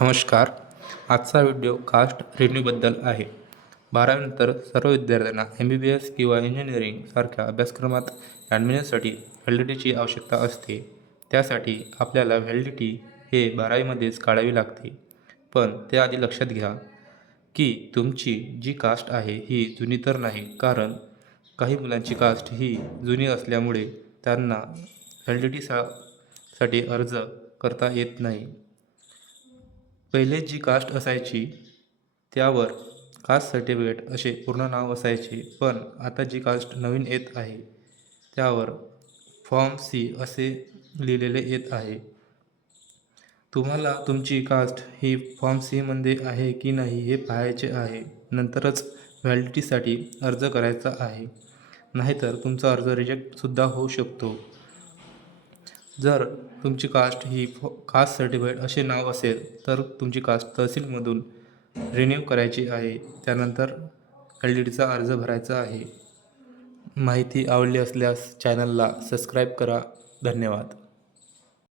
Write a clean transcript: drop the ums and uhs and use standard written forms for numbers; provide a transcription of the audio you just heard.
नमस्कार. आजचा video caste रिन्यूबद्दल आहे. 12वीनंतर सर्व विद्यार्थ्यांना MBBS किंवा इंजिनिअरिंग सारख्या अभ्यासक्रमात ॲडमिशनसाठी व्हॅलिडिटीची आवश्यकता असते. त्यासाठी आपल्याला व्हॅलिडिटी हे 12वीमध्येच काढावी लागते. पण त्याआधी लक्षात घ्या की तुमची जी कास्ट आहे ही जुनी तर नाही, कारण काही मुलांची कास्ट ही जुनी असल्यामुळे त्यांना व्हॅलिडिटीसाठी अर्ज करता येत नाही. पहिले जी कास्ट असायची त्यावर कास्ट सर्टिफिकेट असे पूर्ण नाव असायचे, पण आता जी कास्ट नवीन येत आहे त्यावर फॉर्म C असे लिहिलेले येत आहे. तुम्हाला तुमची कास्ट ही फॉर्म C मध्ये आहे की नाही हे पाहायचे आहे. नंतरच व्हॅलिडिटीसाठी अर्ज करायचा आहे, नाहीतर तुमचा अर्ज रिजेक्टसुद्धा होऊ शकतो. जर तुमची कास्ट ही कास्ट सर्टिफिकेट असे नाव असेल तर तुमची कास्ट तहसीलमधून रिन्यू करायची आहे. त्यानंतर व्हॅलिडिटीचा अर्ज भरायचा आहे. माहिती आवडली असल्यास चॅनलला सबस्क्राईब करा. धन्यवाद.